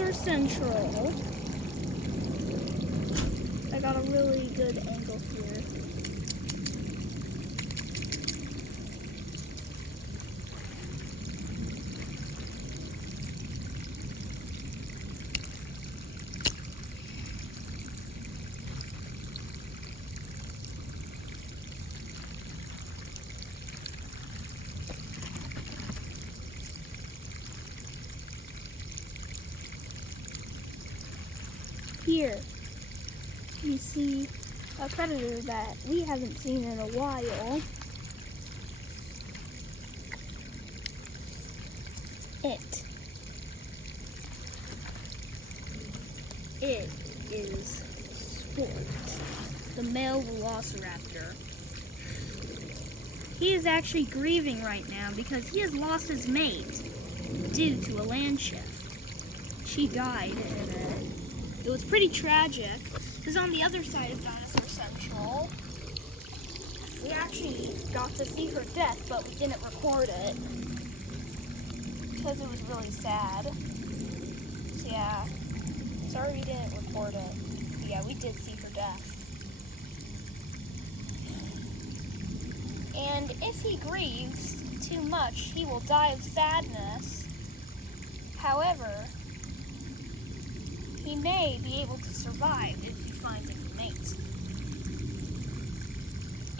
Dinosaur Central. I got a really good angle here. Here, you see a predator that we haven't seen in a while. It is Sport, the male velociraptor. He is actually grieving right now because he has lost his mate due to a land shift. She died in it. It was pretty tragic, because on the other side of Dinosaur Central, we actually got to see her death, but we didn't record it, because it was really sad. So yeah, sorry we didn't record it. But yeah, we did see her death. And if he grieves too much, he will die of sadness. However, he may be able to survive if he finds a new mate.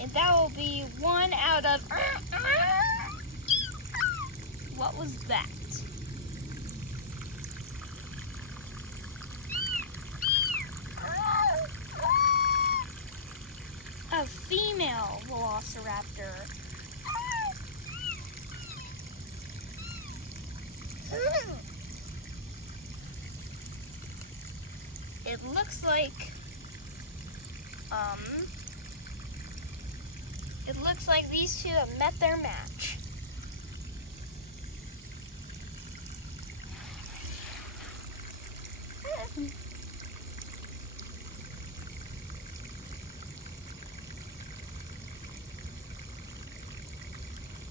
And that will be one out of... What was that? A female velociraptor. It looks like these two have met their match.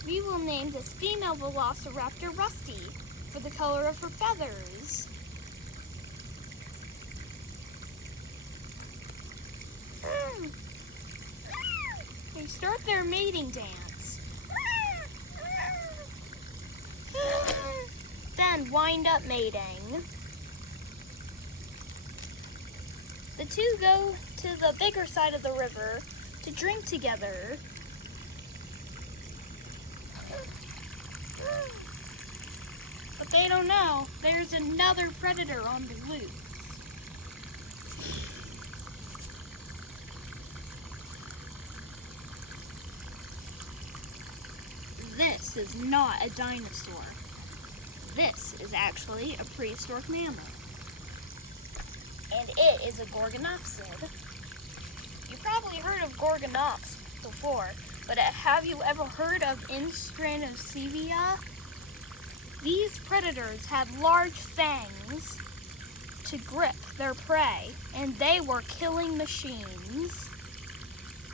We will name this female velociraptor Rusty for the color of her feathers. They start their mating dance. Then wind up mating. The two go to the bigger side of the river to drink together. But they don't know there's another predator on the loose. This is not a dinosaur. This is actually a prehistoric mammal. And it is a gorgonopsid. You've probably heard of gorgonops before, but have you ever heard of Instranosevia? These predators have large fangs to grip their prey, and they were killing machines.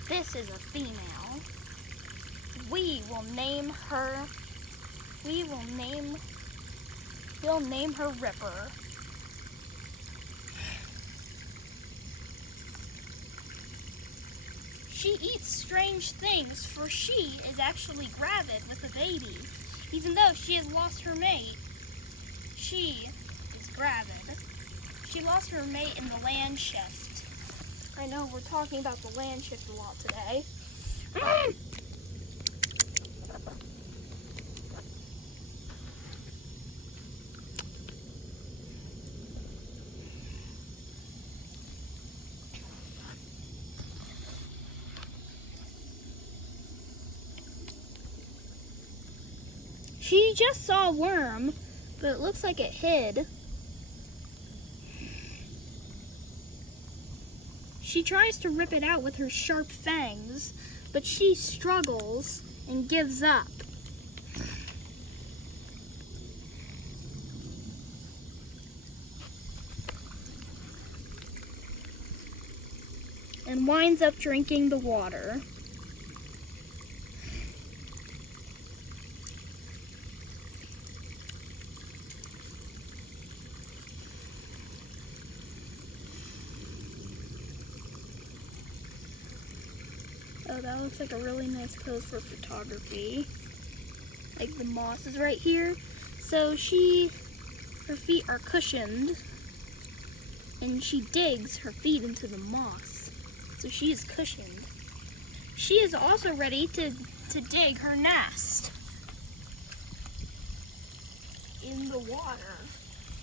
This is a female. We'll name her Ripper. She eats strange things, for she is actually gravid with a baby. Even though she has lost her mate, she is gravid. She lost her mate in the land shift. I know we're talking about the land shift a lot today. She just saw a worm, but it looks like it hid. She tries to rip it out with her sharp fangs, but she struggles and gives up. And winds up drinking the water. Oh, that looks like a really nice pose for photography. Like the moss is right here. So her feet are cushioned, and she digs her feet into the moss. So she is cushioned. She is also ready to dig her nest in the water.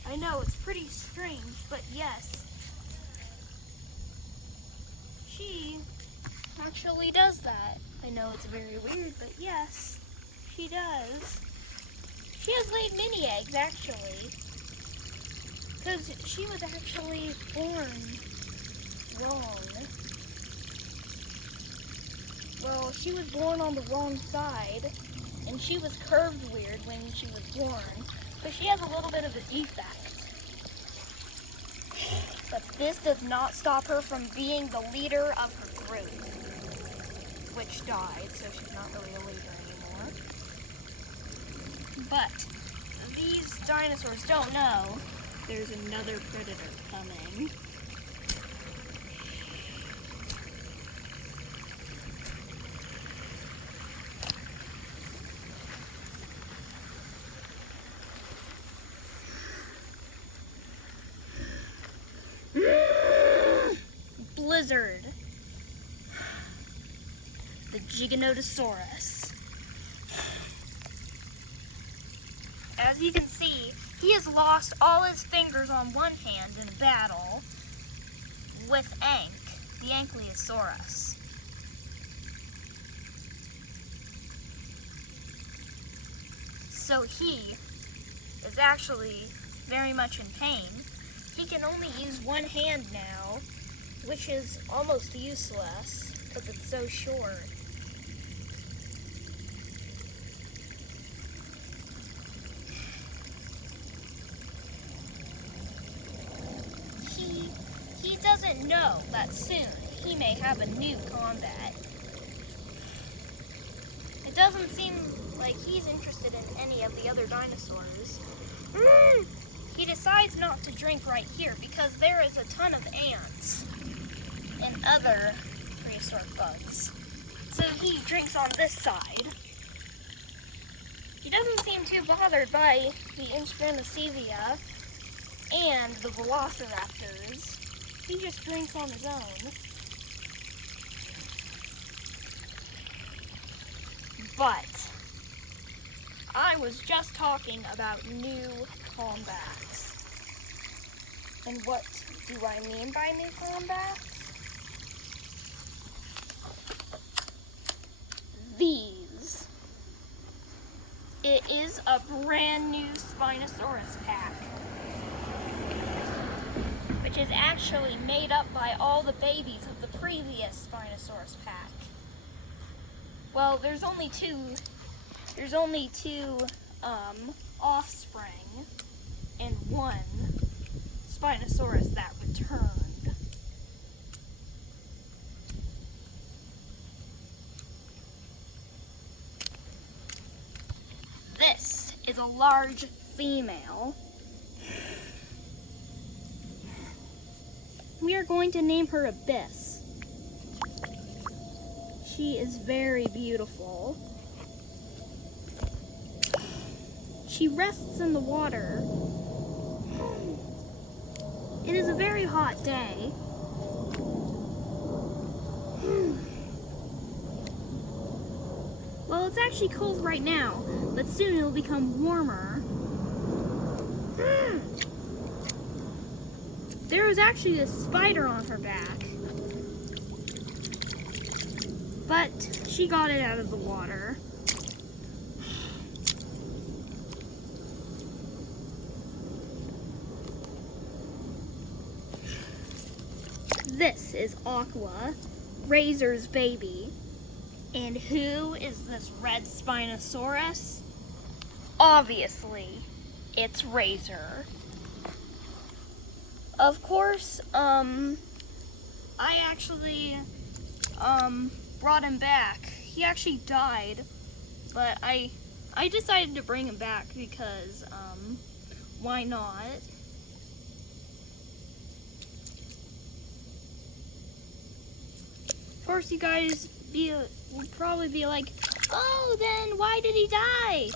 I know, it's pretty strange, but yes, she actually does that. I know it's very weird, but yes, she does. She has laid mini eggs, actually, because she was actually born wrong. Well, she was born on the wrong side, and she was curved weird when she was born, so she has a little bit of a defect. But this does not stop her from being the leader of her group, which died, so she's not really a leader anymore. But these dinosaurs don't know there's another predator coming. Blizzard. The Giganotosaurus. As you can see, he has lost all his fingers on one hand in a battle with Ankh, the Ankylosaurus. So he is actually very much in pain. He can only use one hand now, which is almost useless because it's so short. He doesn't know that soon he may have a new combat. It doesn't seem like he's interested in any of the other dinosaurs. He decides not to drink right here because there is a ton of ants and other prehistoric bugs. So he drinks on this side. He doesn't seem too bothered by the Instranosevia and the velociraptors. He just drinks on his own. But I was just talking about new combats. And what do I mean by new combats? These. It is a brand new Spinosaurus pack, which is actually made up by all the babies of the previous Spinosaurus pack. Well, there's only two offspring and one Spinosaurus that returned. This is a large female. We are going to name her Abyss. She is very beautiful. She rests in the water. It is a very hot day. Well, it's actually cold right now, but soon it will become warmer. There was actually a spider on her back, but she got it out of the water. This is Aqua, Razor's baby. And who is this red Spinosaurus? Obviously, it's Razor. Of course, I actually, brought him back. He actually died, but I decided to bring him back because, why not? Of course, you guys would probably be like, oh, then why did he die?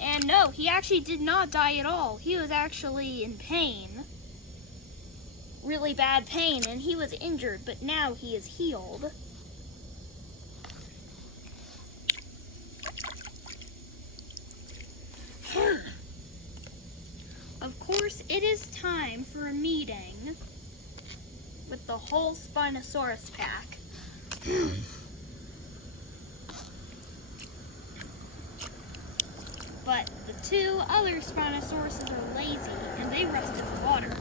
And no, he actually did not die at all. He was actually in pain. Really bad pain, and he was injured, but now he is healed. Of course, it is time for a meeting with the whole Spinosaurus pack. But the two other Spinosauruses are lazy and they rest in the water.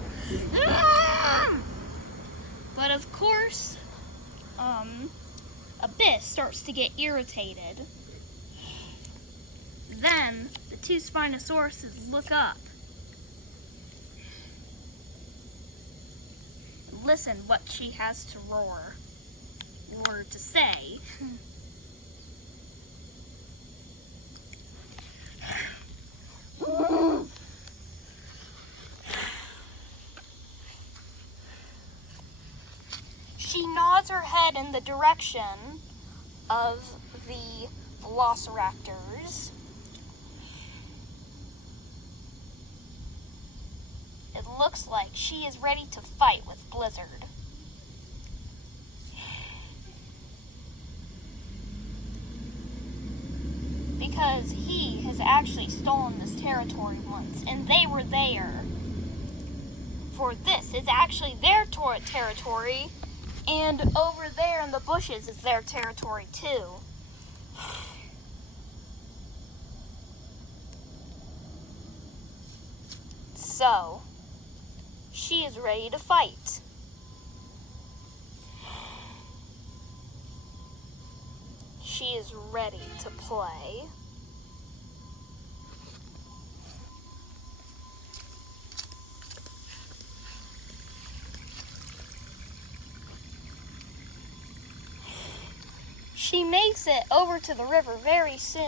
But of course, Abyss starts to get irritated. Then the two Spinosauruses look up. Listen what she has to roar or to say. She nods her head in the direction of the velociraptors. It looks like she is ready to fight with Blizzard. Because he has actually stolen this territory once, and they were there. For this is actually their territory, and over there in the bushes is their territory too. So, she is ready to fight. She is ready to play. She makes it over to the river very soon.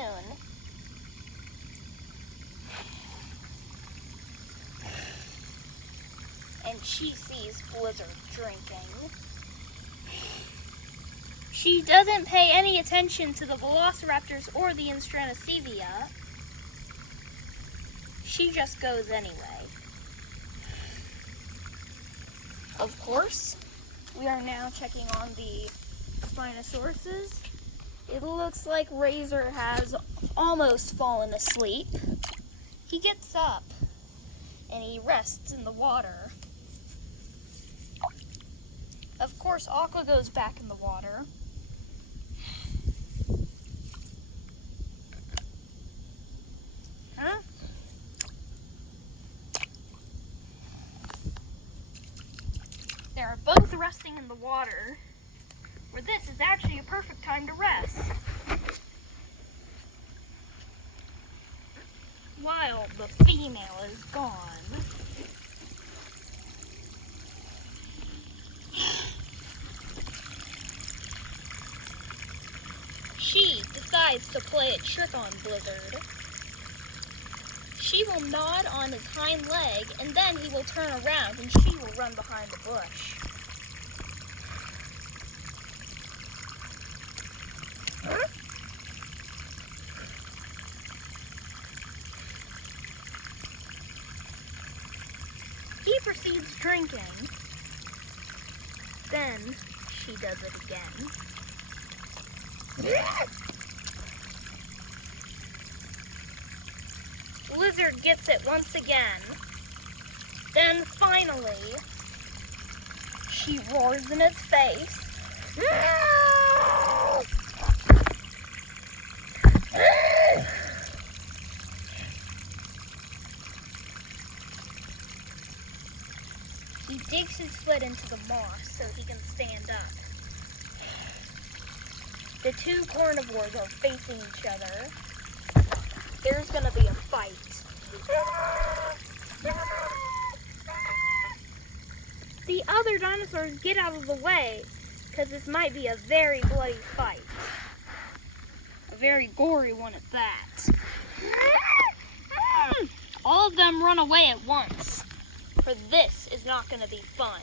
And she sees Blizzard drinking. She doesn't pay any attention to the velociraptors or the Instranosevia. She just goes anyway. Of course, we are now checking on the Spinosauruses. It looks like Razor has almost fallen asleep. He gets up and he rests in the water. Of course, Aqua goes back in the water. Huh? They are both resting in the water, where this is actually a perfect time to rest. While the female is gone. She decides to play a trick on Blizzard. She will nod on his hind leg, and then he will turn around and she will run behind the bush. He proceeds drinking. Then she does it again. Blizzard gets it once again. Then finally, she roars in its face. He digs his foot into the moss so he can stand up. The two carnivores are facing each other. There's gonna be a fight. The other dinosaurs get out of the way, because this might be a very bloody fight. A very gory one at that. All of them run away at once, for this is not gonna be fun.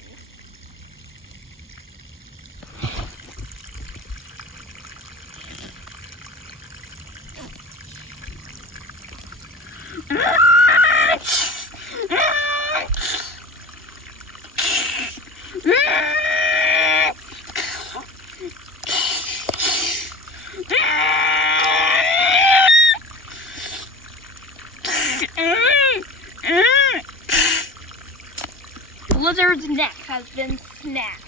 Blizzard's neck has been snapped.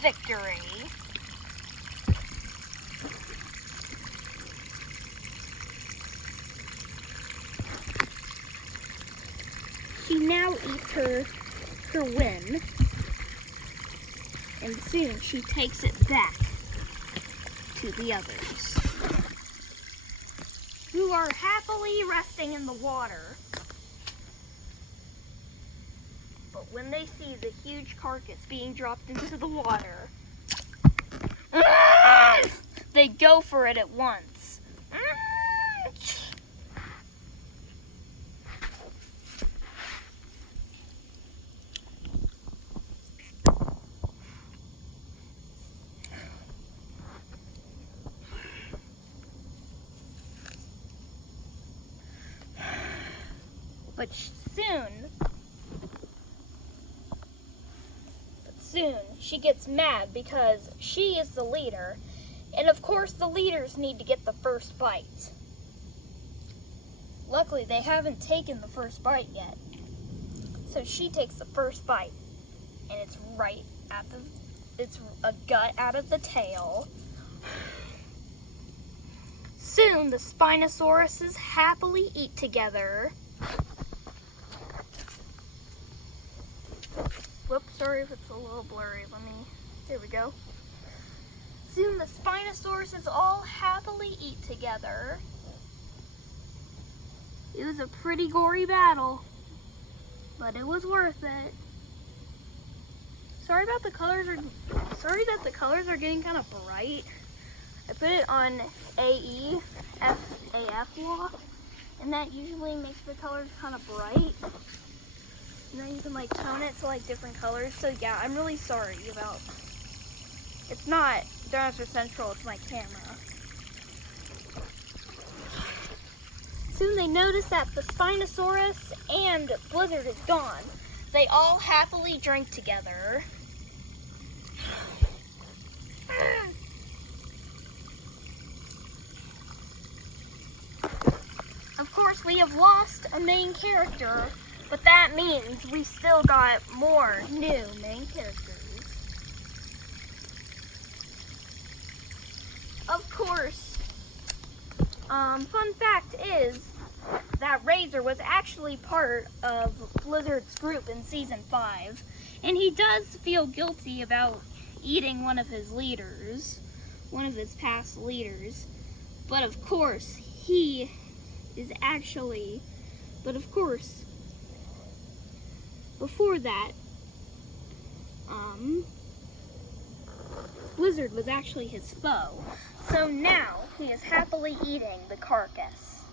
Victory. She now eats her win, and soon she takes it back to the others, who are happily resting in the water. But when they see the huge carcass being dropped into the water, they go for it at once. But soon she gets mad because she is the leader, and of course the leaders need to get the first bite. Luckily they haven't taken the first bite yet, so she takes the first bite, and it's right at it's a gut out of the tail. Soon the Spinosauruses happily eat together. Whoops, sorry if it's a little blurry. There we go. Soon the Spinosauruses all happily eat together. It was a pretty gory battle, but it was worth it. Sorry that the colors are getting kind of bright. I put it on AF lock, and that usually makes the colors kind of bright. And then you can like tone it to like different colors. So yeah, I'm really sorry about, it's not Dinosaur Central, it's my camera. Soon they notice that the Spinosaurus and Blizzard is gone. They all happily drink together. Of course, we have lost a main character, but that means we still got more new main characters. Of course, fun fact is that Razor was actually part of Blizzard's group in Season 5, and he does feel guilty about eating one of his leaders, one of his past leaders, but of course, before that, Blizzard was actually his foe. So now he is happily eating the carcass.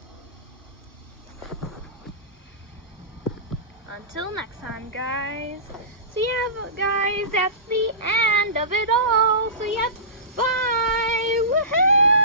Until next time, guys. So yeah, guys, that's the end of it all. So yeah, bye. Woohoo!